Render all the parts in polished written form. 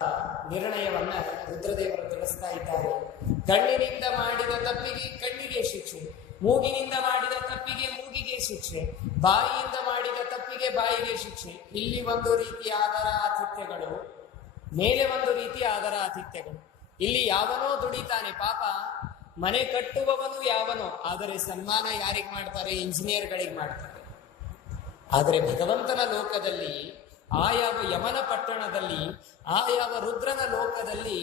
ನಿರ್ಣಯವನ್ನ ರುದ್ರದೇವರು ತಿಳಿಸ್ತಾ ಇದ್ದಾರೆ. ಕಣ್ಣಿನಿಂದ ಮಾಡಿದ ತಪ್ಪಿಗೆ ಕಣ್ಣಿಗೆ ಶಿಕ್ಷೆ, ಮೂಗಿನಿಂದ ಮಾಡಿದ ತಪ್ಪಿಗೆ ಮೂಗಿಗೆ ಶಿಕ್ಷೆ, ಬಾಯಿಯಿಂದ ಮಾಡಿದ ತಪ್ಪಿಗೆ ಬಾಯಿಗೆ ಶಿಕ್ಷೆ. ಇಲ್ಲಿ ಒಂದು ರೀತಿಯ ಆದರ ಆತಿಥ್ಯಗಳು, ಮೇಲೆ ಒಂದು ರೀತಿಯ ಆದರ ಆತಿಥ್ಯಗಳು. ಇಲ್ಲಿ ಯಾವನೋ ದುಡಿತಾನೆ ಪಾಪ, ಮನೆ ಕಟ್ಟುವವನು ಯಾವನೋ, ಆದರೆ ಸನ್ಮಾನ ಯಾರಿಗೆ ಮಾಡ್ತಾರೆ? ಇಂಜಿನಿಯರ್ಗಳಿಗೆ ಮಾಡ್ತಾರೆ. ಆದರೆ ಭಗವಂತನ ಲೋಕದಲ್ಲಿ, ಆ ಯಾವ ಯಮನ ಪಟ್ಟಣದಲ್ಲಿ, ಆ ಯಾವ ರುದ್ರನ ಲೋಕದಲ್ಲಿ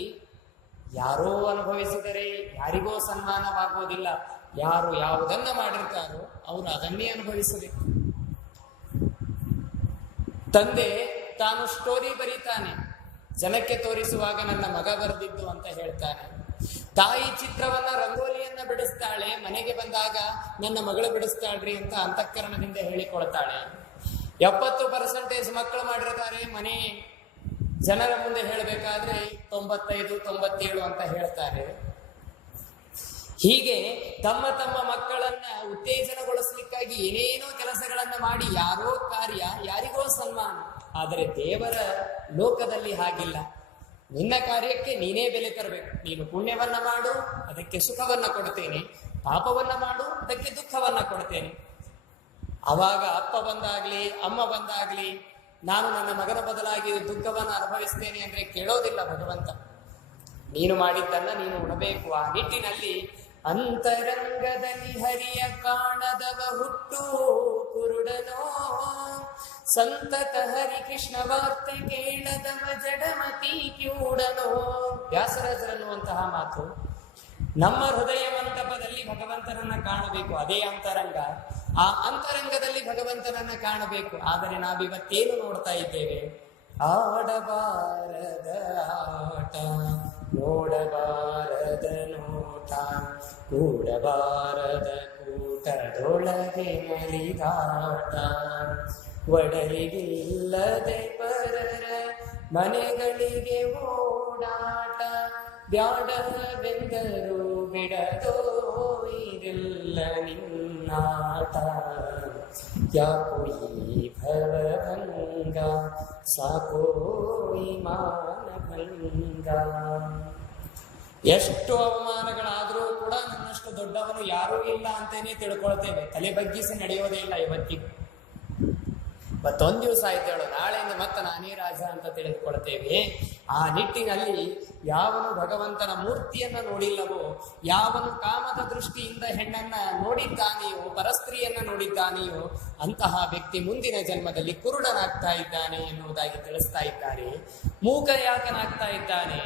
ಯಾರೋ ಅನುಭವಿಸಿದರೆ ಯಾರಿಗೋ ಸನ್ಮಾನವಾಗುವುದಿಲ್ಲ. ಯಾರು ಯಾವುದನ್ನ ಮಾಡಿರ್ತಾರೋ ಅವರು ಅದನ್ನೇ ಅನುಭವಿಸಬೇಕು. ತಂದೆ ತಾನು ಸ್ಟೋರಿ ಬರೀತಾನೆ, ಜನಕ್ಕೆ ತೋರಿಸುವಾಗ ನನ್ನ ಮಗ ಬರೆದಿದ್ದು ಅಂತ ಹೇಳ್ತಾನೆ. ತಾಯಿ ಚಿತ್ರವನ್ನ, ರಂಗೋಲಿಯನ್ನ ಬಿಡಿಸ್ತಾಳೆ, ಮನೆಗೆ ಬಂದಾಗ ನನ್ನ ಮಗಳು ಬಿಡಿಸ್ತಾಳ್ರಿ ಅಂತ ಅಂತಃಕರಣದಿಂದ ಹೇಳಿಕೊಳ್ತಾಳೆ. 70% ಮಕ್ಕಳು ಮಾಡಿರ್ತಾರೆ, ಮನೆ ಜನರ ಮುಂದೆ ಹೇಳಬೇಕಾದ್ರೆ 95-97 ಅಂತ ಹೇಳ್ತಾರೆ. ಹೀಗೆ ತಮ್ಮ ತಮ್ಮ ಮಕ್ಕಳನ್ನ ಉತ್ತೇಜನಗೊಳಿಸ್ಲಿಕ್ಕಾಗಿ ಏನೇನೋ ಕೆಲಸಗಳನ್ನ ಮಾಡಿ, ಯಾರೋ ಕಾರ್ಯ ಯಾರಿಗೋ ಸನ್ಮಾನ. ಆದರೆ ದೇವರ ಲೋಕದಲ್ಲಿ ಹಾಗಿಲ್ಲ. ನಿನ್ನ ಕಾರ್ಯಕ್ಕೆ ನೀನೇ ಬೆಲೆ ತರಬೇಕು. ನೀನು ಪುಣ್ಯವನ್ನ ಮಾಡು, ಅದಕ್ಕೆ ಸುಖವನ್ನ ಕೊಡ್ತೇನೆ. ಪಾಪವನ್ನ ಮಾಡು, ಅದಕ್ಕೆ ದುಃಖವನ್ನ ಕೊಡ್ತೇನೆ. ಅವಾಗ ಅಪ್ಪ ಬಂದಾಗ್ಲಿ ಅಮ್ಮ ಬಂದಾಗ್ಲಿ ನಾನು ನನ್ನ ಮಗನ ಬದಲಾಗಿ ದುಃಖವನ್ನು ಅನುಭವಿಸ್ತೇನೆ ಅಂದ್ರೆ ಕೇಳೋದಿಲ್ಲ ಭಗವಂತ. ನೀನು ಮಾಡಿದ್ದನ್ನ ನೀನು ಉಣಬೇಕು. ಆ ನಿಟ್ಟಿನಲ್ಲಿ ಅಂತರಂಗದಲ್ಲಿ ಹರಿಯ ಕಾಣದವ ಹುಟ್ಟು ಕುರುಡನೋ, ಸಂತತ ಹರಿ ಕೃಷ್ಣ ವಾರ್ತೆ ಕೇಳದವ ಜಡಮತಿ ಕಿವುಡನೋ. ವ್ಯಾಸರಾಜರನ್ನುವಂತಹ ಮಾತು. ನಮ್ಮ ಹೃದಯ ಮಂಟಪದಲ್ಲಿ ಭಗವಂತನನ್ನ ಕಾಣಬೇಕು, ಅದೇ ಅಂತರಂಗ. ಆ ಅಂತರಂಗದಲ್ಲಿ ಭಗವಂತನನ್ನ ಕಾಣಬೇಕು. ಆದರೆ ನಾವಿವತ್ತೇನು ನೋಡ್ತಾ ಇದ್ದೇವೆ? ಆಡಬಾರದ ಆಟ, ನೋಡಬಾರದ ನೋಟ, ಕೂಡಬಾರದ ಕೂಟದೊಳಗೆ ನಲಿದಾಟ, ಒಡಲಿಗಿಲ್ಲದೆ ಪರರ ಮನೆಗಳಿಗೆ ಓಡಾಟ, ಬ್ಯಾಡವೆಂದರು ಬಿಡದೋ ಇದಿಲ್ಲ ನಿನ್ನಾಟ, ಯಾಕೋ ಈ ಭವಭಂಗ, ಸಾಕೋ ಈ ಮಾನಭಂಗ. ಎಷ್ಟು ಅವಮಾನಗಳಾದರೂ ಕೂಡ ನನ್ನಷ್ಟು ದೊಡ್ಡವನು ಯಾರೂ ಇಲ್ಲ ಅಂತೇನೆ ತಿಳ್ಕೊಳ್ತೇವೆ. ತಲೆ ಬಗ್ಗಿಸಿ ನಡೆಯೋದೇ ಇಲ್ಲ ಇವತ್ತಿಗೂ. ಮತ್ತೊಂದು ದಿವಸ ಆಯ್ತೇಳು, ನಾಳೆಯಿಂದ ಮತ್ತೆ ನಾನೇ ರಾಜ ಅಂತ ತಿಳಿದುಕೊಳ್ತೇವೆ. ಆ ನಿಟ್ಟಿನಲ್ಲಿ ಯಾವನು ಭಗವಂತನ ಮೂರ್ತಿಯನ್ನ ನೋಡಿಲ್ಲವೋ, ಯಾವನು ಕಾಮದ ದೃಷ್ಟಿಯಿಂದ ಹೆಣ್ಣನ್ನ ನೋಡಿದ್ದಾನೆಯೋ, ಪರಸ್ತ್ರೀಯನ್ನ ನೋಡಿದ್ದಾನೆಯೋ, ಅಂತಹ ವ್ಯಕ್ತಿ ಮುಂದಿನ ಜನ್ಮದಲ್ಲಿ ಕುರುಡನಾಗ್ತಾ ಇದ್ದಾನೆ ಎನ್ನುವುದಾಗಿ ತಿಳಿಸ್ತಾ ಇದ್ದಾರೆ. ಮೂಕ ಯಾಕನಾಗ್ತಾ ಇದ್ದಾನೆ?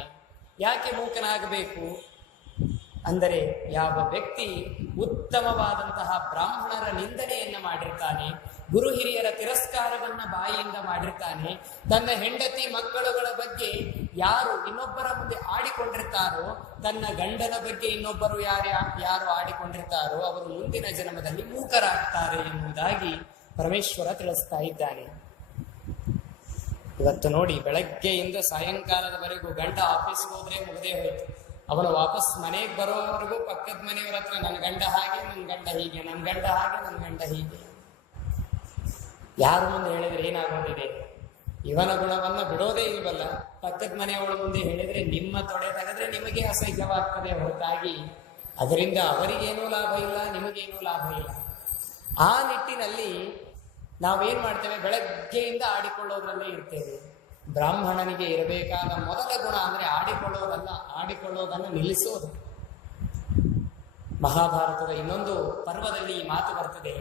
ಯಾಕೆ ಮೂಕನಾಗಬೇಕು ಅಂದರೆ, ಯಾವ ವ್ಯಕ್ತಿ ಉತ್ತಮವಾದಂತಹ ಬ್ರಾಹ್ಮಣರ ನಿಂದನೆಯನ್ನ ಮಾಡಿರ್ತಾನೆ, ಗುರು ಹಿರಿಯರ ತಿರಸ್ಕಾರವನ್ನ ಬಾಯಿಯಿಂದ ಮಾಡಿರ್ತಾನೆ, ತನ್ನ ಹೆಂಡತಿ ಮಕ್ಕಳುಗಳ ಬಗ್ಗೆ ಯಾರು ಇನ್ನೊಬ್ಬರ ಮುಂದೆ ಆಡಿಕೊಂಡಿರ್ತಾರೋ, ತನ್ನ ಗಂಡನ ಬಗ್ಗೆ ಇನ್ನೊಬ್ಬರು ಯಾರು ಆಡಿಕೊಂಡಿರ್ತಾರೋ ಅವರು ಮುಂದಿನ ಜನ್ಮದಲ್ಲಿ ಮೂಕರಾಗ್ತಾರೆ ಎನ್ನುವುದಾಗಿ ಪರಮೇಶ್ವರ ತಿಳಿಸ್ತಾ ಇದ್ದಾನೆ. ಇವತ್ತು ನೋಡಿ, ಬೆಳಗ್ಗೆಯಿಂದ ಸಾಯಂಕಾಲದವರೆಗೂ ಗಂಡ ಆಫೀಸ್ಗೆ ಹೋದ್ರೆ ಮುಗದೇ ಹೋಯ್ತು. ಅವನು ವಾಪಸ್ ಮನೆಗೆ ಬರೋವರೆಗೂ ಪಕ್ಕದ ಮನೆಯವರ ಹತ್ರ ನನ್ನ ಗಂಡ ಹಾಗೆ, ನನ್ನ ಗಂಡ ಹೀಗೆ, ನನ್ನ ಗಂಡ ಹಾಗೆ, ನನ್ನ ಗಂಡ ಹೀಗೆ. ಯಾರ ಮುಂದೆ ಹೇಳಿದ್ರೆ ಏನಾಗೋದಿದೆ? ಇವನ ಗುಣವನ್ನ ಬಿಡೋದೇ ಇಲ್ವಲ್ಲ. ಪಕ್ಕದ ಮನೆಯವಳ ಮುಂದೆ ಹೇಳಿದ್ರೆ ನಿಮ್ಮ ತೊಡೆ ತೆಗೆದ್ರೆ ನಿಮಗೆ ಅಸಹ್ಯವಾಗ್ತದೆ ಹೊರತಾಗಿ ಅದರಿಂದ ಅವರಿಗೇನೂ ಲಾಭ ಇಲ್ಲ, ನಿಮಗೇನೂ ಲಾಭ ಇಲ್ಲ. ಆ ನಿಟ್ಟಿನಲ್ಲಿ ನಾವೇನ್ ಮಾಡ್ತೇವೆ? ಬೆಳಗ್ಗೆಯಿಂದ ಆಡಿಕೊಳ್ಳೋದ್ರಲ್ಲೇ ಇರ್ತೇವೆ. ಬ್ರಾಹ್ಮಣನಿಗೆ ಇರಬೇಕಾದ ಮೊದಲ ಗುಣ ಅಂದ್ರೆ ಆಡಿಕೊಳ್ಳೋದಲ್ಲ, ಆಡಿಕೊಳ್ಳೋದನ್ನು ನಿಲ್ಲಿಸೋದು. ಮಹಾಭಾರತದ ಇನ್ನೊಂದು ಪರ್ವದಲ್ಲಿ ಈ ಮಾತು ಬರ್ತದೆ.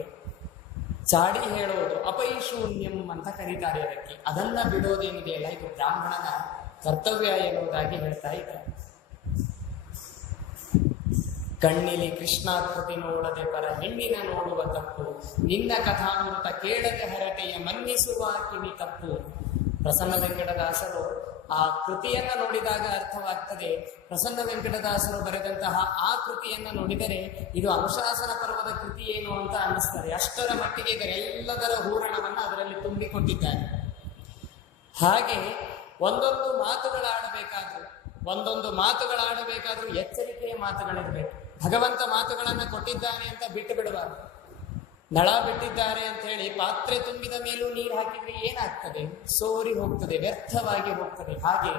ಚಾಡಿ ಹೇಳೋದು ಅಪೈಶೂನ್ಯಂ ಅಂತ ಕರೀತಾರೆ ಅದಕ್ಕೆ. ಅದನ್ನ ಬಿಡೋದೇನಿದೆಯಲ್ಲ, ಇದು ಬ್ರಾಹ್ಮಣನ ಕರ್ತವ್ಯ ಎನ್ನುವುದಾಗಿ ಹೇಳ್ತಾ ಇದ್ದಾರೆ. ಕಣ್ಣಿಲಿ ಕೃಷ್ಣಾಕೃತಿ ನೋಡದೆ ಪರ ಹೆಣ್ಣಿನ ನೋಡುವ ತಪ್ಪು, ನಿನ್ನ ಕಥಾಮೃತ ಕೇಳದೆ ಹರಟೆಯ ಮನ್ನಿಸುವ ಕಿವಿ ತಪ್ಪು. ಪ್ರಸನ್ನ ವೆಂಕಟದಾಸರು ಆ ಕೃತಿಯನ್ನ ನೋಡಿದಾಗ ಅರ್ಥವಾಗ್ತದೆ. ಪ್ರಸನ್ನ ವೆಂಕಟದಾಸರು ಬರೆದಂತಹ ಆ ಕೃತಿಯನ್ನ ನೋಡಿದರೆ ಇದು ಅನುಶಾಸನ ಪರ್ವದ ಕೃತಿ ಏನು ಅಂತ ಅನ್ನಿಸ್ತಾರೆ. ಅಷ್ಟರ ಮಟ್ಟಿಗೆ ಇದರೆಲ್ಲದರ ಹೂರಣವನ್ನ ಅದರಲ್ಲಿ ತುಂಬಿಕೊಟ್ಟಿದ್ದಾರೆ. ಹಾಗೆ ಒಂದೊಂದು ಮಾತುಗಳಾಡಬೇಕಾದ್ರೂ ಎಚ್ಚರಿಕೆಯ ಮಾತುಗಳಿರಬೇಕು. ಭಗವಂತ ಮಾತುಗಳನ್ನು ಕೊಟ್ಟಿದ್ದಾನೆ ಅಂತ ಬಿಟ್ಟು ಬಿಡಬಾರದು. ನಳ ಬಿಟ್ಟಿದ್ದಾರೆ ಅಂತ ಹೇಳಿ ಪಾತ್ರೆ ತುಂಬಿದ ಮೇಲೂ ನೀರು ಹಾಕಿದ್ರೆ ಏನಾಗ್ತದೆ? ಸೋರಿ ಹೋಗ್ತದೆ, ವ್ಯರ್ಥವಾಗಿ ಹೋಗ್ತದೆ. ಹಾಗೆ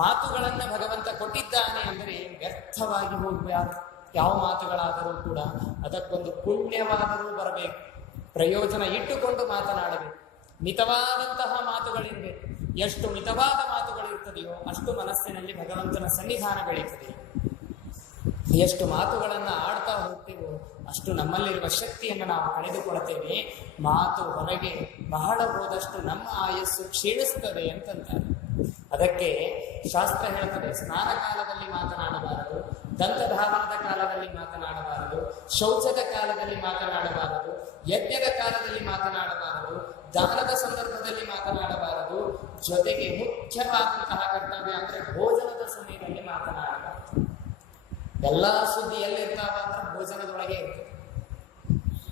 ಮಾತುಗಳನ್ನ ಭಗವಂತ ಕೊಟ್ಟಿದ್ದಾನೆ ಅಂದರೆ ವ್ಯರ್ಥವಾಗಿ ಹೋಗ್ಬಾರ್ದು. ಯಾವ ಮಾತುಗಳಾದರೂ ಕೂಡ ಅದಕ್ಕೊಂದು ಪುಣ್ಯವಾದರೂ ಬರಬೇಕು, ಪ್ರಯೋಜನ ಇಟ್ಟುಕೊಂಡು ಮಾತನಾಡಬೇಕು. ಮಿತವಾದಂತಹ ಮಾತುಗಳಿರಬೇಕು. ಎಷ್ಟು ಮಿತವಾದ ಮಾತುಗಳಿರ್ತದೆಯೋ ಅಷ್ಟು ಮನಸ್ಸಿನಲ್ಲಿ ಭಗವಂತನ ಸನ್ನಿಧಾನ ಬೆಳೀತದೆ. ಎಷ್ಟು ಮಾತುಗಳನ್ನ ಆಡ್ತಾ ಹೋಗ್ತೇವೋ ಅಷ್ಟು ನಮ್ಮಲ್ಲಿರುವ ಶಕ್ತಿಯನ್ನು ನಾವು ಕಳೆದುಕೊಳ್ತೇವೆ. ಮಾತು ಹೊರಗೆ ಬಹಳ ಹೋದಷ್ಟು ನಮ್ಮ ಆಯಸ್ಸು ಕ್ಷೀಣಿಸ್ತದೆ ಅಂತಂತಾರೆ. ಅದಕ್ಕೆ ಶಾಸ್ತ್ರ ಹೇಳ್ತದೆ, ಸ್ನಾನ ಕಾಲದಲ್ಲಿ ಮಾತನಾಡಬಾರದು, ದಂತಧಾವನದ ಕಾಲದಲ್ಲಿ ಮಾತನಾಡಬಾರದು, ಶೌಚದ ಕಾಲದಲ್ಲಿ ಮಾತನಾಡಬಾರದು, ಯಜ್ಞದ ಕಾಲದಲ್ಲಿ ಮಾತನಾಡಬಾರದು, ದಾನದ ಸಂದರ್ಭದಲ್ಲಿ ಮಾತನಾಡಬಾರದು. ಜೊತೆಗೆ ಮುಖ್ಯವಾದಂತಹ ಕರ್ತವ್ಯ ಅಂದ್ರೆ ಭೋಜನದ ಸಮಯದಲ್ಲಿ ಮಾತನಾಡಬಾರದು. ಎಲ್ಲಾ ಸುದ್ದಿ ಎಲ್ಲಿರ್ತಾವ ಅಂದ್ರೆ ಭೋಜನದೊಳಗೆ ಇರ್ತದೆ.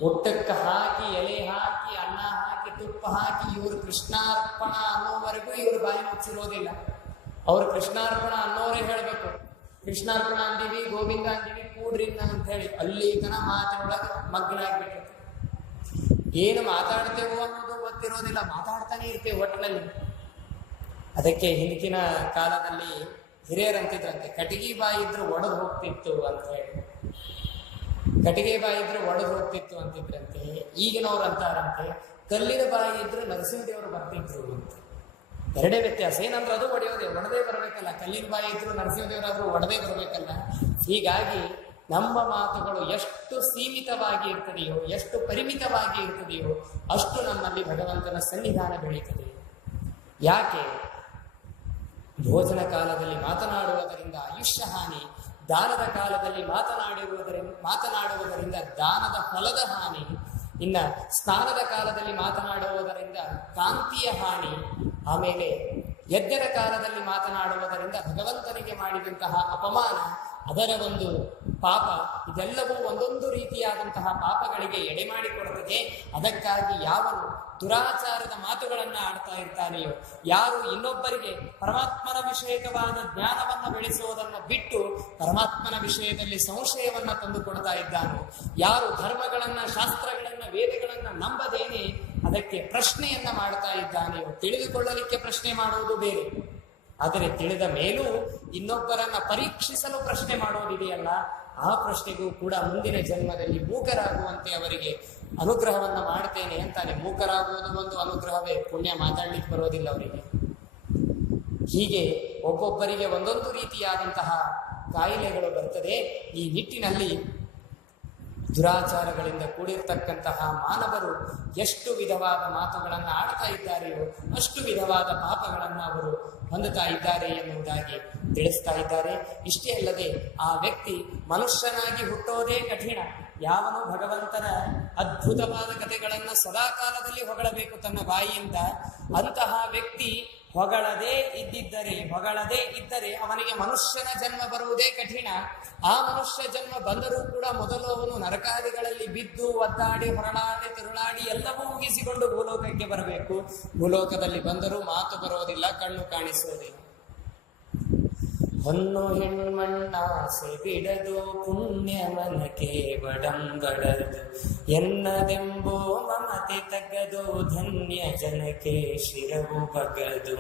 ಊಟಕ್ಕೆ ಹಾಕಿ, ಎಲೆ ಹಾಕಿ, ಅನ್ನ ಹಾಕಿ, ತುಪ್ಪ ಹಾಕಿ ಇವರು ಕೃಷ್ಣಾರ್ಪಣ ಅನ್ನೋವರೆಗೂ ಇವರು ಬಾಯಿ ಮುಚ್ಚಿರೋದಿಲ್ಲ. ಅವ್ರು ಕೃಷ್ಣಾರ್ಪಣ ಅನ್ನೋರೇ ಹೇಳ್ಬೇಕು, ಕೃಷ್ಣಾರ್ಪಣ ಅಂದೀವಿ, ಗೋವಿಂದ ಅಂದೀವಿ, ಕೂಡ್ರಿನ್ನ ಅಂತ ಹೇಳಿ ಅಲ್ಲಿ ತನ ಮಾತಿನೊಳಗೆ ಮಗ್ನಾಗ್ಬಿಟ್ಟಿರ್ತೀವಿ. ಏನು ಮಾತಾಡ್ತೇವೋ ಅನ್ನೋದು ಗೊತ್ತಿರೋದಿಲ್ಲ, ಮಾತಾಡ್ತಾನೆ ಇರ್ತೇವೆ ಒಟ್ಟಿನಲ್ಲಿ. ಅದಕ್ಕೆ ಹಿಂದಿನ ಕಾಲದಲ್ಲಿ ಹಿರಿಯರಂತಿದ್ರಂತೆ, ಕಟ್ಟಿಗೆ ಬಾಯಿ ಇದ್ರು ಒಡೆದು ಹೋಗ್ತಿತ್ತು ಅಂತ ಹೇಳಿ. ಕಟ್ಟಿಗೆ ಬಾಯಿ ಇದ್ರೆ ಒಡೆದು ಹೋಗ್ತಿತ್ತು ಅಂತಿದ್ರಂತೆ. ಈಗಿನವ್ರು ಅಂತಾರಂತೆ, ಕಲ್ಲಿನ ಬಾಯಿ ಇದ್ರು ನರಸಿಂಹದೇವರು ಬರ್ತಿದ್ರು ಅಂತ. ಎರಡೇ ವ್ಯತ್ಯಾಸ. ಏನಂದ್ರೆ ಅದು ಒಡೆದೇ ಬರಬೇಕಲ್ಲ, ಕಲ್ಲಿನ ಬಾಯಿ ಇದ್ರು ನರಸಿಂಹದೇವರಾದ್ರೂ ಒಡೆದೇ ಬರಬೇಕಲ್ಲ. ಹೀಗಾಗಿ ನಮ್ಮ ಮಾತುಗಳು ಎಷ್ಟು ಸೀಮಿತವಾಗಿ ಇರ್ತದೆಯೋ, ಎಷ್ಟು ಪರಿಮಿತವಾಗಿ ಇರ್ತದೆಯೋ ಅಷ್ಟು ನಮ್ಮಲ್ಲಿ ಭಗವಂತನ ಸನ್ನಿಧಾನ ಬೆಳೀತದೆ. ಯಾಕೆ? ಭೋಜನ ಕಾಲದಲ್ಲಿ ಮಾತನಾಡುವುದರಿಂದ ಆಯುಷ್ಯ ಹಾನಿ, ದಾನದ ಕಾಲದಲ್ಲಿ ಮಾತನಾಡುವುದರಿಂದ ದಾನದ ಫಲದ ಹಾನಿ, ಇನ್ನ ಸ್ನಾನದ ಕಾಲದಲ್ಲಿ ಮಾತನಾಡುವುದರಿಂದ ಕಾಂತಿಯ ಹಾನಿ, ಆಮೇಲೆ ಯಜ್ಞದ ಕಾಲದಲ್ಲಿ ಮಾತನಾಡುವುದರಿಂದ ಭಗವಂತನಿಗೆ ಮಾಡಿದಂತಹ ಅಪಮಾನ, ಅದರ ಒಂದು ಪಾಪ, ಇದೆಲ್ಲವೂ ಒಂದೊಂದು ರೀತಿಯಾದಂತಹ ಪಾಪಗಳಿಗೆ ಎಡೆ ಮಾಡಿಕೊಡುತ್ತದೆ. ಅದಕ್ಕಾಗಿ ಯಾವನು ದುರಾಚಾರದ ಮಾತುಗಳನ್ನ ಆಡ್ತಾ ಇರ್ತಾನೆಯೋ, ಯಾರು ಇನ್ನೊಬ್ಬರಿಗೆ ಪರಮಾತ್ಮನ ವಿಷಯಕವಾದ ಜ್ಞಾನವನ್ನ ಬೆಳೆಸುವುದನ್ನ ಬಿಟ್ಟು ಪರಮಾತ್ಮನ ವಿಷಯದಲ್ಲಿ ಸಂಶಯವನ್ನ ತಂದುಕೊಡ್ತಾ ಇದ್ದಾನೋ, ಯಾರು ಧರ್ಮಗಳನ್ನ, ಶಾಸ್ತ್ರಗಳನ್ನ, ವೇದಗಳನ್ನ ನಂಬದೇನೆ ಅದಕ್ಕೆ ಪ್ರಶ್ನೆಯನ್ನ ಮಾಡ್ತಾ ಇದ್ದಾನೆಯೋ, ತಿಳಿದುಕೊಳ್ಳಲಿಕ್ಕೆ ಪ್ರಶ್ನೆ ಮಾಡುವುದು ಬೇರೆ, ಆದರೆ ತಿಳಿದ ಮೇಲೂ ಇನ್ನೊಬ್ಬರನ್ನ ಪರೀಕ್ಷಿಸಲು ಪ್ರಶ್ನೆ ಮಾಡೋದಿದೆಯಲ್ಲ, ಆ ಪ್ರಶ್ನೆಗೂ ಕೂಡ ಮುಂದಿನ ಜನ್ಮದಲ್ಲಿ ಮೂಕರಾಗುವಂತೆ ಅವರಿಗೆ ಅನುಗ್ರಹವನ್ನ ಮಾಡ್ತೇನೆ ಅಂತಾನೆ. ಮೂಕರಾಗುವುದು ಒಂದು ಅನುಗ್ರಹವೇ, ಪುಣ್ಯ ಮಾತಾಡ್ಲಿಕ್ಕೆ ಬರೋದಿಲ್ಲ ಅವರಿಗೆ. ಹೀಗೆ ಒಬ್ಬೊಬ್ಬರಿಗೆ ಒಂದೊಂದು ರೀತಿಯಾದಂತಹ ಕಾಯಿಲೆಗಳು ಬರ್ತದೆ. ಈ ನಿಟ್ಟಿನಲ್ಲಿ ದುರಾಚಾರಗಳಿಂದ ಕೂಡಿರ್ತಕ್ಕಂತಹ ಮಾನವರು ಎಷ್ಟು ವಿಧವಾದ ಮಾತುಗಳನ್ನು ಆಡ್ತಾ ಇದ್ದಾರೆಯೋ ಅಷ್ಟು ವಿಧವಾದ ಪಾಪಗಳನ್ನು ಅವರು ಹೊಂದುತ್ತಾ ಇದ್ದಾರೆ ಎನ್ನುವುದಾಗಿ ತಿಳಿಸ್ತಾ ಇದ್ದಾರೆ. ಇಷ್ಟೇ ಅಲ್ಲದೆ ಆ ವ್ಯಕ್ತಿ ಮನುಷ್ಯನಾಗಿ ಹುಟ್ಟೋದೇ ಕಠಿಣ. ಯಾವನು ಭಗವಂತನ ಅದ್ಭುತವಾದ ಕಥೆಗಳನ್ನು ಸದಾಕಾಲದಲ್ಲಿ ಹೊಗಳಬೇಕು ತನ್ನ ಬಾಯಿಯಿಂದ, ಅಂತಹ ವ್ಯಕ್ತಿ ಹೊಗಳದೇ ಇದ್ದರೆ ಅವನಿಗೆ ಮನುಷ್ಯನ ಜನ್ಮ ಬರುವುದೇ ಕಠಿಣ. ಆ ಮನುಷ್ಯ ಜನ್ಮ ಬಂದರೂ ಕೂಡ ಮೊದಲು ಅವನು ನರಕಾದಿಗಳಲ್ಲಿ ಬಿದ್ದು ಒದ್ದಾಡಿ ಹೊರಳಾಡಿ ತಿರುಳಾಡಿ ಎಲ್ಲವೂ ಮುಗಿಸಿಕೊಂಡು ಭೂಲೋಕಕ್ಕೆ ಬರಬೇಕು. ಭೂಲೋಕದಲ್ಲಿ ಬಂದರೂ ಮಾತು ಬರೋದಿಲ್ಲ, ಕಣ್ಣು ಕಾಣಿಸುವುದಿಲ್ಲ. ಹೊನ್ನು ಹೆಣ್ಮಣ್ಣಾಸೆ ಬಿಡದು ಪುಣ್ಯವನಕೆ ಬಡಂಬಡದು, ಎನ್ನದೆಂಬೋ ಮಮತೆ ತಗ್ಗದು ಧನ್ಯ ಜನಕ್ಕೆ ಶಿರವು ಬಗದು.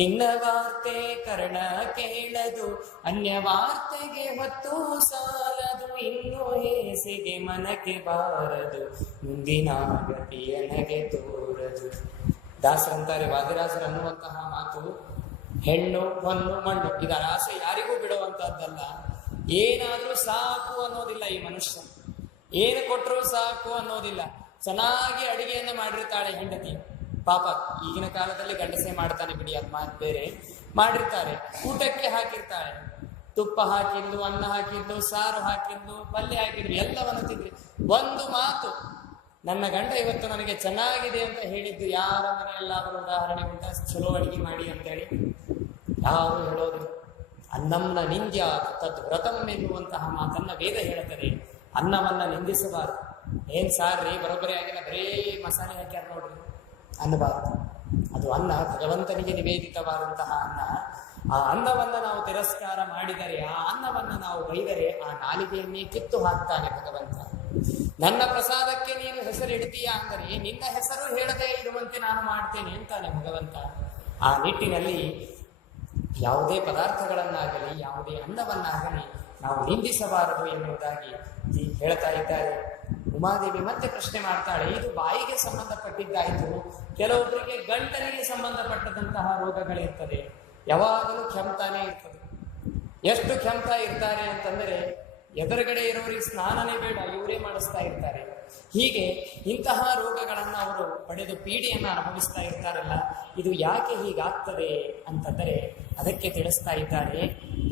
ನಿನ್ನ ವಾರ್ತೆ ಕರ್ಣ ಕೇಳದು ಅನ್ಯ ವಾರ್ತೆಗೆ ಹೊತ್ತು ಸಾಲದು, ಇನ್ನು ಹೇಸಿಗೆ ಮನಕ್ಕೆ ಬಾರದು ಮುಂದಿನ ಗತಿಯನಗೆ ತೋರದು. ದಾಸರಂತಾರೆ, ವಾದಿರಾಜರು ಅನ್ನುವಂತಹ ಮಾತು, ಹೆಣ್ಣು ಹೊನ್ನು ಮಣ್ಣು ಇದರ ಆಸೆ ಯಾರಿಗೂ ಬಿಡುವಂತಹದ್ದಲ್ಲ. ಏನಾದ್ರೂ ಸಾಕು ಅನ್ನೋದಿಲ್ಲ ಈ ಮನುಷ್ಯ, ಏನು ಕೊಟ್ಟರೂ ಸಾಕು ಅನ್ನೋದಿಲ್ಲ. ಚೆನ್ನಾಗಿ ಅಡಿಗೆಯನ್ನು ಮಾಡಿರ್ತಾಳೆ ಹೆಂಡತಿ, ಪಾಪ ಈಗಿನ ಕಾಲದಲ್ಲಿ ಗಂಡಸೆ ಮಾಡ್ತಾನೆ ಬಿಡಿ, ಅದು ಮಾತು ಬೇರೆ. ಮಾಡಿರ್ತಾರೆ, ಊಟಕ್ಕೆ ಹಾಕಿರ್ತಾಳೆ, ತುಪ್ಪ ಹಾಕಿದ್ದು, ಅನ್ನ ಹಾಕಿದ್ದು, ಸಾರು ಹಾಕಿದ್ದು, ಪಲ್ಯ ಹಾಕಿದ್ರು, ಎಲ್ಲವನ್ನು ತಿಂದ್ರಿ. ಒಂದು ಮಾತು, ನನ್ನ ಗಂಡ ಇವತ್ತು ನನಗೆ ಚೆನ್ನಾಗಿದೆ ಅಂತ ಹೇಳಿದ್ದು ಯಾರ ಮನೆಯಲ್ಲಾದರೂ ಉದಾಹರಣೆ ಉಂಟಾ? ಚಲೋ ಅಡಿಗೆ ಮಾಡಿ ಅಂತೇಳಿ ಯಾರು ಹೇಳೋದಿಲ್ಲ. ಅನ್ನಂನ ನಿಂದ್ಯ ತದ್ ವ್ರತಂ ಎನ್ನುವಂತಹ ಮಾತನ್ನ ವೇದ ಹೇಳುತ್ತದೆ. ಅನ್ನವನ್ನ ನಿಂದಿಸಬಾರದು. ಏನ್ ಸಾರ್ರಿ ಬರೋಬ್ಬರಿ ಆಗಿಲ್ಲ, ಬರೇ ಮಸಾಲೆ ಹಾಕ್ಯಾರ ನೋಡ್ರಿ ಅನ್ನಬಾರದು. ಅದು ಅನ್ನ ಭಗವಂತನಿಗೆ ನಿವೇದಿತವಾದಂತಹ ಅನ್ನ. ಆ ಅನ್ನವನ್ನ ನಾವು ತಿರಸ್ಕಾರ ಮಾಡಿದರೆ, ಆ ಅನ್ನವನ್ನ ನಾವು ಬೈದರೆ ಆ ನಾಲಿಗೆಯನ್ನೇ ಕಿತ್ತು ಹಾಕ್ತಾನೆ ಭಗವಂತ. ನನ್ನ ಪ್ರಸಾದಕ್ಕೆ ನೀನು ಹೆಸರಿಡ್ತೀಯಾ ಅಂದರೆ ನಿನ್ನ ಹೆಸರು ಹೇಳದೆ ಇರುವಂತೆ ನಾನು ಮಾಡ್ತೇನೆ ಅಂತಾನೆ ಭಗವಂತ. ಆ ನಿಟ್ಟಿನಲ್ಲಿ ಯಾವುದೇ ಪದಾರ್ಥಗಳನ್ನಾಗಲಿ ಯಾವುದೇ ಅನ್ನವನ್ನಾಗಲಿ ನಾವು ನಿಂದಿಸಬಾರದು ಎನ್ನುವುದಾಗಿ ಹೇಳ್ತಾ ಇದ್ದಾರೆ. ಉಮಾದೇವಿ ಮತ್ತೆ ಪ್ರಶ್ನೆ ಮಾಡ್ತಾಳೆ, ಇದು ಬಾಯಿಗೆ ಸಂಬಂಧಪಟ್ಟಿದ್ದಾಯಿತು, ಕೆಲವೊಬ್ಬರಿಗೆ ಗಂಟಲಿಗೆ ಸಂಬಂಧಪಟ್ಟದಂತಹ ರೋಗಗಳಿರ್ತದೆ, ಯಾವಾಗಲೂ ಕೆಮ್ತಾನೇ ಇರ್ತದೆ. ಎಷ್ಟು ಕೆಮ್ತಾ ಇರ್ತಾರೆ ಅಂತಂದರೆ ಎದುರುಗಡೆ ಇರೋರಿಗೆ ಸ್ನಾನನೇ ಬೇಡ, ಇವರೇ ಮಾಡಿಸ್ತಾ ಇರ್ತಾರೆ. ಹೀಗೆ ಇಂತಹ ರೋಗಗಳನ್ನು ಅವರು ಪಡೆದು ಪೀಡೆಯನ್ನು ಅನುಭವಿಸ್ತಾ ಇರ್ತಾರಲ್ಲ, ಇದು ಯಾಕೆ ಹೀಗಾಗ್ತದೆ ಅಂತಂದರೆ ಅದಕ್ಕೆ ತಿಳಿಸ್ತಾ ಇದ್ದಾರೆ.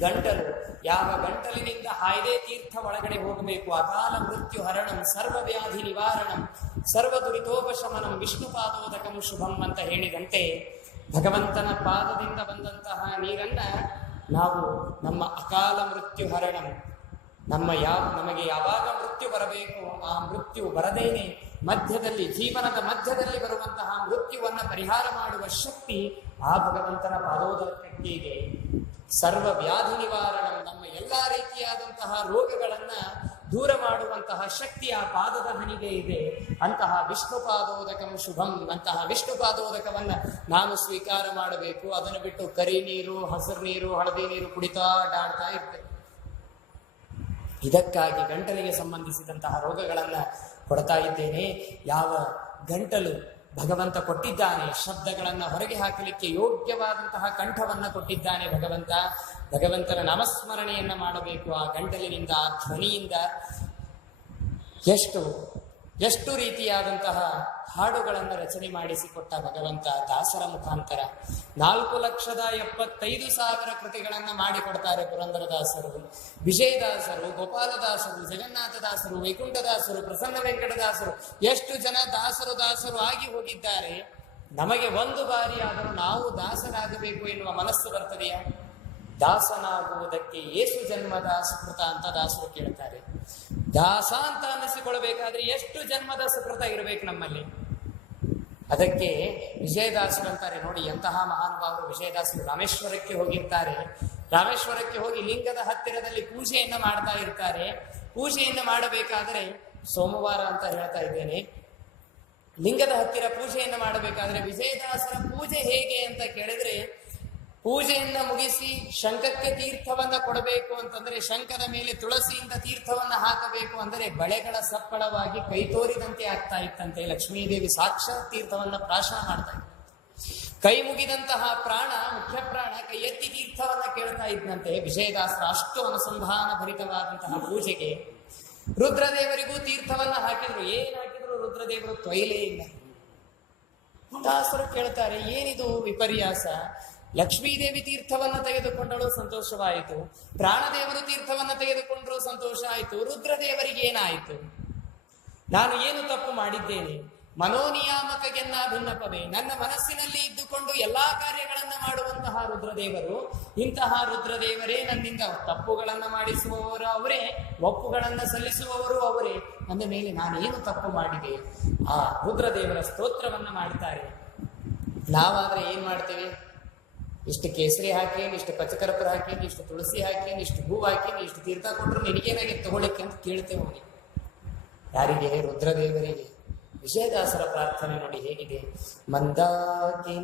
ಗಂಟಲು, ಯಾವ ಗಂಟಲಿನಿಂದ ಹಾಯ್ದೆ ತೀರ್ಥ ಒಳಗಡೆ ಹೋಗಬೇಕು, ಅಕಾಲ ಮೃತ್ಯು ಹರಣಂ ಸರ್ವವ್ಯಾಧಿ ನಿವಾರಣಂ ಸರ್ವ ದುರಿತೋಪಶಮನಂ ವಿಷ್ಣು ಪಾದೋದಕಂ ಶುಭಂ ಅಂತ ಹೇಳಿದಂತೆ ಭಗವಂತನ ಪಾದದಿಂದ ಬಂದಂತಹ ನೀರನ್ನ ನಾವು ನಮ್ಮ ಅಕಾಲ ಮೃತ್ಯು ಹರಣಂ, ನಮಗೆ ಯಾವಾಗ ಮೃತ್ಯು ಬರಬೇಕು ಆ ಮೃತ್ಯು ಬರದೇನೆ ಮಧ್ಯದಲ್ಲಿ, ಜೀವನದ ಮಧ್ಯದಲ್ಲಿ ಬರುವಂತಹ ಮೃತ್ಯುವನ್ನ ಪರಿಹಾರ ಮಾಡುವ ಶಕ್ತಿ ಆ ಭಗವಂತನ ಪಾದೋದಕಕ್ಕೆ ಇದೆ. ಸರ್ವ ವ್ಯಾಧಿ ನಿವಾರಣ, ನಮ್ಮ ಎಲ್ಲಾ ರೀತಿಯಾದಂತಹ ರೋಗಗಳನ್ನ ದೂರ ಮಾಡುವಂತಹ ಶಕ್ತಿ ಆ ಪಾದದ ಹನಿಗೆ ಇದೆ. ಅಂತಹ ವಿಷ್ಣು ಪಾದೋದಕಂ ಶುಭಂ, ಅಂತಹ ವಿಷ್ಣು ಪಾದೋದಕವನ್ನ ನಾನು ಸ್ವೀಕಾರ ಮಾಡಬೇಕು. ಅದನ್ನು ಬಿಟ್ಟು ಕರಿ ನೀರು, ಹಸಿರು ನೀರು, ಹಳದಿ ನೀರು ಕುಡಿತಾ ಡಾಡ್ತಾ ಇರ್ತೇವೆ. ಇದಕ್ಕಾಗಿ ಗಂಟಲಿಗೆ ಸಂಬಂಧಿಸಿದಂತಹ ರೋಗಗಳನ್ನ ಕೊಡ್ತಾ ಇದ್ದೇನೆ. ಯಾವ ಗಂಟಲು ಭಗವಂತ ಕೊಟ್ಟಿದ್ದಾನೆ, ಶಬ್ದಗಳನ್ನ ಹೊರಗೆ ಹಾಕಲಿಕ್ಕೆ ಯೋಗ್ಯವಾದಂತಹ ಕಂಠವನ್ನ ಕೊಟ್ಟಿದ್ದಾನೆ ಭಗವಂತನ ನಾಮಸ್ಮರಣೆಯನ್ನ ಮಾಡಬೇಕು. ಆ ಗಂಟಲಿನಿಂದ, ಆ ಧ್ವನಿಯಿಂದ ಎಷ್ಟು ರೀತಿಯಾದಂತಹ ಹಾಡುಗಳನ್ನು ರಚನೆ ಮಾಡಿಸಿಕೊಟ್ಟ ಭಗವಂತ ದಾಸರ ಮುಖಾಂತರ. 4,75,000 ಕೃತಿಗಳನ್ನ ಮಾಡಿಕೊಡ್ತಾರೆ ಪುರಂದರದಾಸರು, ವಿಜಯದಾಸರು, ಗೋಪಾಲದಾಸರು, ಜಗನ್ನಾಥದಾಸರು, ವೈಕುಂಠದಾಸರು, ಪ್ರಸನ್ನ ವೆಂಕಟದಾಸರು. ಎಷ್ಟು ಜನ ದಾಸರು ಆಗಿ ಹೋಗಿದ್ದಾರೆ. ನಮಗೆ ಒಂದು ಬಾರಿ ಆದರೂ ನಾವು ದಾಸರಾಗಬೇಕು ಎನ್ನುವ ಮನಸ್ಸು ಬರ್ತದೆಯಾ? ದಾಸನಾಗುವುದಕ್ಕೆ ಏಸು ಜನ್ಮದ ಸುಕೃತ ಅಂತ ದಾಸರು ಕೇಳ್ತಾರೆ. ದಾಸ ಅಂತ ಅನ್ನಿಸಿಕೊಳ್ಬೇಕಾದ್ರೆ ಎಷ್ಟು ಜನ್ಮದ ಸುಕೃತ ಇರಬೇಕು ನಮ್ಮಲ್ಲಿ? ಅದಕ್ಕೆ ವಿಜಯದಾಸರು ಅಂತಾರೆ ನೋಡಿ, ಎಂತಹ ಮಹಾನುಭಾವರು ವಿಜಯದಾಸರು. ರಾಮೇಶ್ವರಕ್ಕೆ ಹೋಗಿರ್ತಾರೆ. ರಾಮೇಶ್ವರಕ್ಕೆ ಹೋಗಿ ಲಿಂಗದ ಹತ್ತಿರದಲ್ಲಿ ಪೂಜೆಯನ್ನ ಮಾಡ್ತಾ ಇರ್ತಾರೆ. ಪೂಜೆಯನ್ನು ಮಾಡಬೇಕಾದ್ರೆ, ಸೋಮವಾರ ಅಂತ ಹೇಳ್ತಾ ಇದ್ದೇನೆ, ಲಿಂಗದ ಹತ್ತಿರ ಪೂಜೆಯನ್ನು ಮಾಡಬೇಕಾದ್ರೆ ವಿಜಯದಾಸರ ಪೂಜೆ ಹೇಗೆ ಅಂತ ಕೇಳಿದ್ರೆ, ಪೂಜೆಯನ್ನ ಮುಗಿಸಿ ಶಂಖಕ್ಕೆ ತೀರ್ಥವನ್ನ ಕೊಡಬೇಕು ಅಂತಂದ್ರೆ, ಶಂಖದ ಮೇಲೆ ತುಳಸಿಯಿಂದ ತೀರ್ಥವನ್ನ ಹಾಕಬೇಕು ಅಂದರೆ ಬಳೆಗಳ ಸಪ್ಪಳವಾಗಿ ಕೈ ತೋರಿದಂತೆ ಆಗ್ತಾ ಇತ್ತಂತೆ. ಲಕ್ಷ್ಮೀದೇವಿ ಸಾಕ್ಷಾತ್ ತೀರ್ಥವನ್ನ ಪ್ರಾಶನ ಮಾಡ್ತಾ ಇತ್ತು. ಕೈ ಮುಗಿದಂತಹ ಪ್ರಾಣ, ಮುಖ್ಯ ಪ್ರಾಣ ಕೈ ಎತ್ತಿ ತೀರ್ಥವನ್ನ ಕೇಳ್ತಾ ಇದ್ದಂತೆ. ವಿಜಯದಾಸರ ಅಷ್ಟು ಅನುಸಂಧಾನ ಭರಿತವಾದಂತಹ ಪೂಜೆಗೆ ರುದ್ರದೇವರಿಗೂ ತೀರ್ಥವನ್ನ ಹಾಕಿದ್ರು. ಏನ್ ಹಾಕಿದ್ರು? ರುದ್ರದೇವರು ತೊಯ್ಲೇ ಇಲ್ಲ. ದಾಸರು ಕೇಳ್ತಾರೆ, ಏನಿದು ವಿಪರ್ಯಾಸ? ಲಕ್ಷ್ಮೀದೇವಿ ತೀರ್ಥವನ್ನ ತೆಗೆದುಕೊಂಡಳು, ಸಂತೋಷವಾಯಿತು. ಪ್ರಾಣದೇವರು ತೀರ್ಥವನ್ನ ತೆಗೆದುಕೊಂಡರು, ಸಂತೋಷ ಆಯಿತು. ರುದ್ರದೇವರಿಗೆ ಏನಾಯಿತು? ನಾನು ಏನು ತಪ್ಪು ಮಾಡಿದ್ದೇನೆ? ಮನೋನಿಯಾಮಕ ಭಿನ್ನಪವೇ, ನನ್ನ ಮನಸ್ಸಿನಲ್ಲಿ ಇದ್ದುಕೊಂಡು ಎಲ್ಲಾ ಕಾರ್ಯಗಳನ್ನ ಮಾಡುವಂತಹ ರುದ್ರದೇವರು, ಇಂತಹ ರುದ್ರದೇವರೇ ನನ್ನಿಂದ ತಪ್ಪುಗಳನ್ನ ಮಾಡಿಸುವವರು ಅವರೇ, ಒಪ್ಪುಗಳನ್ನ ಸಲ್ಲಿಸುವವರು ಅವರೇ. ಅಂದ ಮೇಲೆ ನಾನೇನು ತಪ್ಪು ಮಾಡಿದೆ? ಆ ರುದ್ರದೇವರ ಸ್ತೋತ್ರವನ್ನ ಮಾಡ್ತಾರೆ. ನಾವಾದ್ರೆ ಏನ್ ಮಾಡ್ತೇವೆ? ಇಷ್ಟು ಕೇಸರಿ ಹಾಕೇನು, ಇಷ್ಟು ಪಚಕರ್ಪುರ ಹಾಕೇನು, ಇಷ್ಟು ತುಳಸಿ ಹಾಕೇನು, ಇಷ್ಟು ಹೂವು ಹಾಕೇನು, ಇಷ್ಟು ತೀರ್ಥ ಕೊಟ್ಟರು ನಿನಗೇನಾಗಿ ತಗೊಳ್ಳಿಕ್ಕೆ ಅಂತ ಕೇಳ್ತೇವೆ ಅವನಿಗೆ. ಯಾರಿಗೆ? ರುದ್ರದೇವರಿಗೆ. ವಿಜಯದಾಸರ ಪ್ರಾರ್ಥನೆ ನೋಡಿ ಹೇಗಿದೆ. ಮಂದಾಕಿನೀಧರಗೆ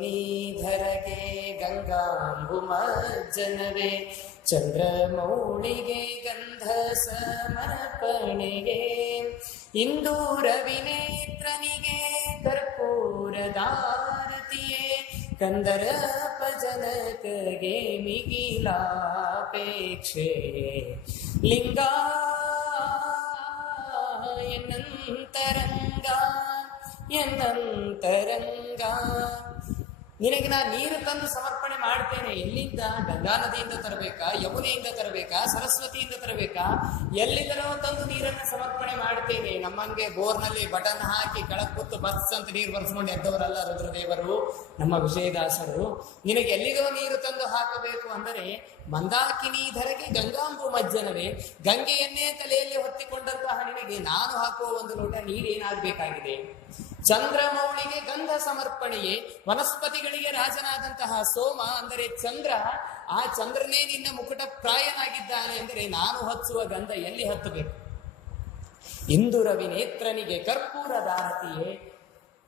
ಗಂಗಾಂಬುಮಜ್ಜನವೇ, ಚಂದ್ರಮೌಳಿಗೆ ಗಂಧ ಸಮರ್ಪಣೆಗೆ, ಇಂದೂರ ವಿನೇತ್ರನಿಗೆ ಕರ್ಪೂರದಾರತಿಯೇ, ಕಂದರಪ ಜನಕಗೆ ಮಿಗಿಲಾಪೇಕ್ಷೆ, ಲಿಂಗ ಎನ್ನಂತರಂಗ ನಿನಗೆ ನಾ ನೀರು ತಂದು ಸಮರ್ಪಣೆ ಮಾಡ್ತೇನೆ. ಎಲ್ಲಿಂದ? ಗಂಗಾ ನದಿಯಿಂದ ತರಬೇಕಾ, ಯಮುನೆಯಿಂದ ತರಬೇಕಾ, ಸರಸ್ವತಿಯಿಂದ ತರಬೇಕಾ? ಎಲ್ಲಿಂದಲೋ ತಂದು ನೀರನ್ನು ಸಮರ್ಪಣೆ ಮಾಡ್ತೇನೆ. ನಮ್ಮಂಗೆ ಬೋರ್ನಲ್ಲಿ ಬಟನ್ ಹಾಕಿ ಕೆಳಗೆ ಕೂತು ಬಸ್ ಅಂತ ನೀರು ಬರ್ಸ್ಕೊಂಡು ಎದ್ದವರಲ್ಲ ರುದ್ರದೇವರು, ನಮ್ಮ ವಿಜಯದಾಸರು. ನಿನಗೆ ಎಲ್ಲಿಗೋ ನೀರು ತಂದು ಹಾಕಬೇಕು ಅಂದರೆ ಮಂದಾಕಿನೀಧರಗೆ ಗಂಗಾಂಬು ಮಜ್ಜನವೇ, ಗಂಗೆಯನ್ನೇ ತಲೆಯಲ್ಲಿ ಹೊತ್ತಿಕೊಂಡಂತಹ ನಿನಗೆ ನಾನು ಹಾಕುವ ಒಂದು ಲೋಟ ನೀರೇನಾಗಬೇಕಾಗಿದೆ? ಚಂದ್ರಮೌಳಿಗೆ ಗಂಧ ಸಮರ್ಪಣೆಯೇ, ವನಸ್ಪತಿಗಳಿಗೆ ರಾಜನಾದಂತಹ ಸೋಮ ಅಂದರೆ ಚಂದ್ರ, ಆ ಚಂದ್ರನೇ ನಿನ್ನ ಮುಕುಟ ಪ್ರಾಯನಾಗಿದ್ದಾನೆ ಅಂದರೆ ನಾನು ಹಚ್ಚುವ ಗಂಧ ಎಲ್ಲಿ ಹತ್ತಬೇಕು? ಇಂದು ರವಿ ನೇತ್ರನಿಗೆ ಕರ್ಪೂರದಾರತಿಯೇ.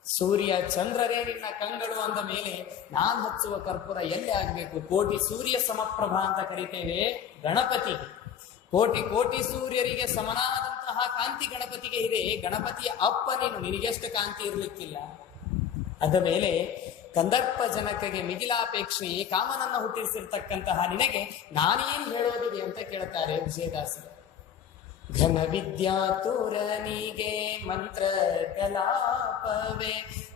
ಸೂರ್ಯ ಚಂದ್ರರೇ ನಿನ್ನ ಕಂಗಳು ಅಂದ ಮೇಲೆ ನಾನ್ ಹಚ್ಚುವ ಕರ್ಪೂರ ಎಲ್ಲಿ ಆಗ್ಬೇಕು? ಕೋಟಿ ಸೂರ್ಯ ಸಮಪ್ರಭಾ ಅಂತ ಕರಿತೇವೆ ಗಣಪತಿ. ಕೋಟಿ ಕೋಟಿ ಸೂರ್ಯರಿಗೆ ಸಮನಾದಂತಹ ಕಾಂತಿ ಗಣಪತಿಗೆ ಇದೆ. ಗಣಪತಿಯ ಅಪ್ಪ ನೀನು, ನಿನಗೆಷ್ಟು ಕಾಂತಿ ಇರ್ಲಿಕ್ಕಿಲ್ಲ. ಅದ ಮೇಲೆ ಕಂದರ್ಪ ಜನಕಗೆ ಮಿಗಿಲಾಪೇಕ್ಷೆಯೇ ಕಾಮನನ್ನ ಹುಟ್ಟಿಸಿರ್ತಕ್ಕಂತಹ ನಿನಗೆ ನಾನೇನು ಹೇಳೋದಿದೆ ಅಂತ ಕೇಳ್ತಾರೆ ವಿಜಯದಾಸರು. ಘನ ವಿದ್ಯಾತುರನಿಗೆ ಮಂತ್ರ ಕಲಾಪವೇ,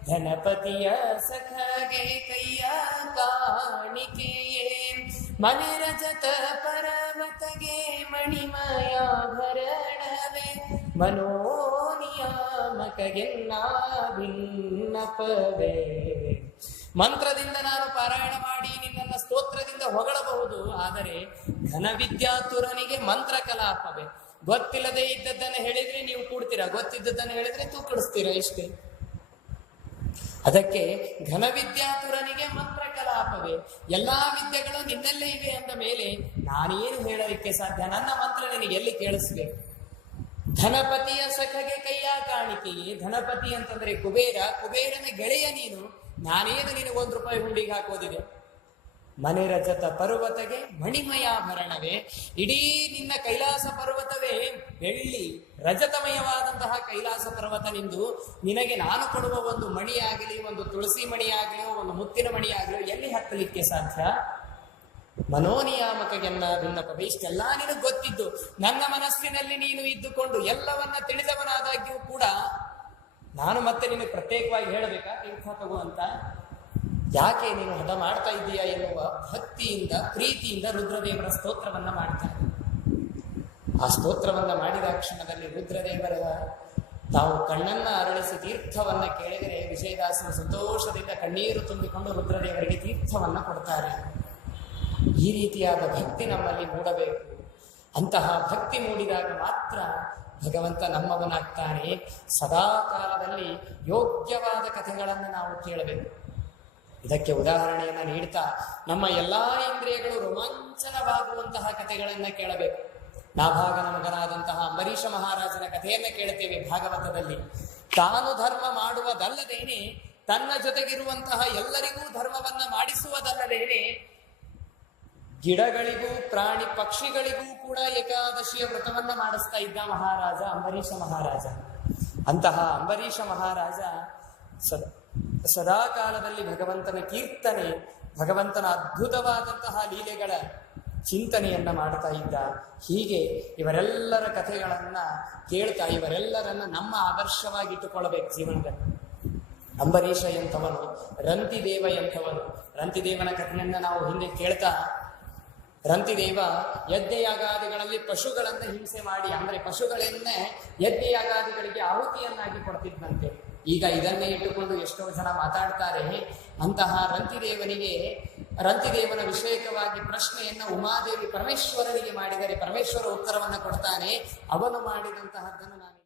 ಧನಪತಿಯ ಸಖಗೆ ಕೈಯ ಕಾಣಿಕೆಯೇ, ಮನೆರಜತ ಪರ್ವತಗೆ ಮಣಿಮಯಾಭರಣವೇ, ಮನೋನಿಯಾಮಕಗೆನ್ನ ಭಿನ್ನಪವೇ. ಮಂತ್ರದಿಂದ ನಾನು ಪಾರಾಯಣ ಮಾಡಿ ನಿನ್ನನ್ನು ಸ್ತೋತ್ರದಿಂದ ಹೊಗಳಬಹುದು, ಆದರೆ ಘನ ವಿದ್ಯಾತುರನಿಗೆ ಮಂತ್ರ ಕಲಾಪವೇ. ಗೊತ್ತಿಲ್ಲದೆ ಇದ್ದದ್ದನ್ನು ಹೇಳಿದ್ರೆ ನೀವು ಕೂಡ್ತೀರಾ, ಗೊತ್ತಿದ್ದದ್ದನ್ನು ಹೇಳಿದ್ರೆ ತೂಕಡಿಸ್ತೀರಾ, ಇಷ್ಟೇ. ಅದಕ್ಕೆ ಘನ ವಿದ್ಯಾತುರನಿಗೆ ಮಂತ್ರ ಕಲಾಪವೇ. ಎಲ್ಲಾ ವಿದ್ಯೆಗಳು ನಿನ್ನಲ್ಲೇ ಇವೆ ಅಂದ ಮೇಲೆ ನಾನೇನು ಹೇಳಲಿಕ್ಕೆ ಸಾಧ್ಯ? ನನ್ನ ಮಂತ್ರ ನಿನಗೆ ಎಲ್ಲಿ ಕೇಳಿಸ್ಬೇಕು? ಧನಪತಿಯ ಸಖಗೆ ಕೈಯ ಕಾಣಿಕೆಯೇ. ಧನಪತಿ ಅಂತಂದ್ರೆ ಕುಬೇರ, ಕುಬೇರನ ಗೆಳೆಯ ನೀನು. ನಾನೇನು ನಿನಗೆ ₹1 ಹುಂಡಿಗೆ ಹಾಕೋದಿದೆ? ಮನೆ ರಜತ ಪರ್ವತಗೆ ಮಣಿಮಯಾಭರಣವೇ. ಇಡೀ ನಿನ್ನ ಕೈಲಾಸ ಪರ್ವತವೇ ಬೆಳ್ಳಿ ರಜತಮಯವಾದಂತಹ ಕೈಲಾಸ ಪರ್ವತ ನಿಂದು. ನಿನಗೆ ನಾನು ಕೊಡುವ ಒಂದು ಮಣಿಯಾಗಲಿ, ಒಂದು ತುಳಸಿ ಮಣಿಯಾಗಲಿ, ಒಂದು ಮುತ್ತಿನ ಮಣಿಯಾಗಲಿ ಎಲ್ಲಿ ಹತ್ತಲಿಕ್ಕೆ ಸಾಧ್ಯ? ಮನೋನಿಯಾಮಕಗೆನ್ನ ಭಿನ್ನಪವೇ. ಇಷ್ಟೆಲ್ಲ ನಿನಗೆ ಗೊತ್ತಿದ್ದು ನನ್ನ ಮನಸ್ಸಿನಲ್ಲಿ ನೀನು ಇದ್ದುಕೊಂಡು ಎಲ್ಲವನ್ನ ತಿಳಿದವನಾದಾಗ್ಯೂ ಕೂಡ ನಾನು ಮತ್ತೆ ನಿನಗೆ ಪ್ರತ್ಯೇಕವಾಗಿ ಹೇಳಬೇಕಾ ತೀರ್ಥ ತಗೋ ಅಂತ? ಯಾಕೆ ನೀನು ಹಠ ಮಾಡ್ತಾ ಇದ್ದೀಯಾ ಎನ್ನುವ ಭಕ್ತಿಯಿಂದ ಪ್ರೀತಿಯಿಂದ ರುದ್ರದೇವರ ಸ್ತೋತ್ರವನ್ನ ಮಾಡ್ತಾರೆ. ಆ ಸ್ತೋತ್ರವನ್ನ ಮಾಡಿದ ಕ್ಷಣದಲ್ಲಿ ರುದ್ರದೇವರ ತಾವು ಕಣ್ಣನ್ನ ಅರಳಿಸಿ ತೀರ್ಥವನ್ನ ಕೇಳಿದರೆ ವಿಜಯದಾಸನ ಸಂತೋಷದಿಂದ ಕಣ್ಣೀರು ತುಂಬಿಕೊಂಡು ರುದ್ರದೇವರಿಗೆ ತೀರ್ಥವನ್ನ ಕೊಡ್ತಾರೆ. ಈ ರೀತಿಯಾದ ಭಕ್ತಿ ನಮ್ಮಲ್ಲಿ ಮೂಡಬೇಕು. ಅಂತಹ ಭಕ್ತಿ ಮೂಡಿದಾಗ ಮಾತ್ರ ಭಗವಂತ ನಮ್ಮವನಾಗ್ತಾನೆ. ಸದಾ ಕಾಲದಲ್ಲಿ ಯೋಗ್ಯವಾದ ಕಥೆಗಳನ್ನು ನಾವು ಕೇಳಬೇಕು. ಇದಕ್ಕೆ ಉದಾಹರಣೆಯನ್ನ ನೀಡ್ತಾ ನಮ್ಮ ಎಲ್ಲಾ ಇಂದ್ರಿಯಗಳು ರೋಮಾಂಚನವಾಗುವಂತಹ ಕಥೆಗಳನ್ನ ಕೇಳಬೇಕು. ನಾಭಾಗನ ಮಗನಾದಂತಹ ಅಂಬರೀಷ ಮಹಾರಾಜನ ಕಥೆಯನ್ನ ಕೇಳ್ತೇವೆ ಭಾಗವತದಲ್ಲಿ. ತಾನು ಧರ್ಮ ಮಾಡುವುದಲ್ಲದೇನೆ ತನ್ನ ಜೊತೆಗಿರುವಂತಹ ಎಲ್ಲರಿಗೂ ಧರ್ಮವನ್ನ ಮಾಡಿಸುವುದಲ್ಲದೇನೆ ಗಿಡಗಳಿಗೂ ಪ್ರಾಣಿ ಪಕ್ಷಿಗಳಿಗೂ ಕೂಡ ಏಕಾದಶಿಯ ವ್ರತವನ್ನ ಮಾಡಿಸ್ತಾ ಇದ್ದ ಮಹಾರಾಜ ಅಂಬರೀಷ ಮಹಾರಾಜ. ಅಂತಹ ಅಂಬರೀಷ ಮಹಾರಾಜ ಸದಾ ಕಾಲದಲ್ಲಿ ಭಗವಂತನ ಕೀರ್ತನೆ, ಭಗವಂತನ ಅದ್ಭುತವಾದಂತಹ ಲೀಲೆಗಳ ಚಿಂತನೆಯನ್ನ ಮಾಡ್ತಾ ಇದ್ದ. ಹೀಗೆ ಇವರೆಲ್ಲರ ಕಥೆಗಳನ್ನ ಕೇಳ್ತಾ ಇವರೆಲ್ಲರನ್ನ ನಮ್ಮ ಆದರ್ಶವಾಗಿಟ್ಟುಕೊಳ್ಳಬೇಕು ಜೀವನದಲ್ಲಿ. ಅಂಬರೀಷ ಎಂಥವನು, ರಂತಿದೇವ ಎಂಥವನು. ರಂತಿದೇವನ ಕಥೆಯನ್ನ ನಾವು ಹಿಂದೆ ಕೇಳ್ತಾ, ರಂತಿದೇವ ಯಜ್ಞಯಾಗಾದಿಗಳಲ್ಲಿ ಪಶುಗಳನ್ನ ಹಿಂಸೆ ಮಾಡಿ, ಅಂದ್ರೆ ಪಶುಗಳನ್ನೇ ಯಜ್ಞಯಾಗಾದಿಗಳಿಗೆ ಆಹುತಿಯನ್ನಾಗಿ ಕೊಡ್ತಿದ್ದಂತೆ. ಈಗ ಇದನ್ನೇ ಇಟ್ಟುಕೊಂಡು ಎಷ್ಟೋ ಜನ ಮಾತಾಡ್ತಾರೆ. ಅಂತಹ ರಂತಿದೇವನ ವಿಷಯಕವಾಗಿ ಪ್ರಶ್ನೆಯನ್ನ ಉಮಾದೇವಿ ಪರಮೇಶ್ವರನಿಗೆ ಮಾಡಿದರೆ ಪರಮೇಶ್ವರ ಉತ್ತರವನ್ನ ಕೊಡ್ತಾನೆ. ಅವನು ಮಾಡಿದಂತಹದ್ದನ್ನು ನಾನು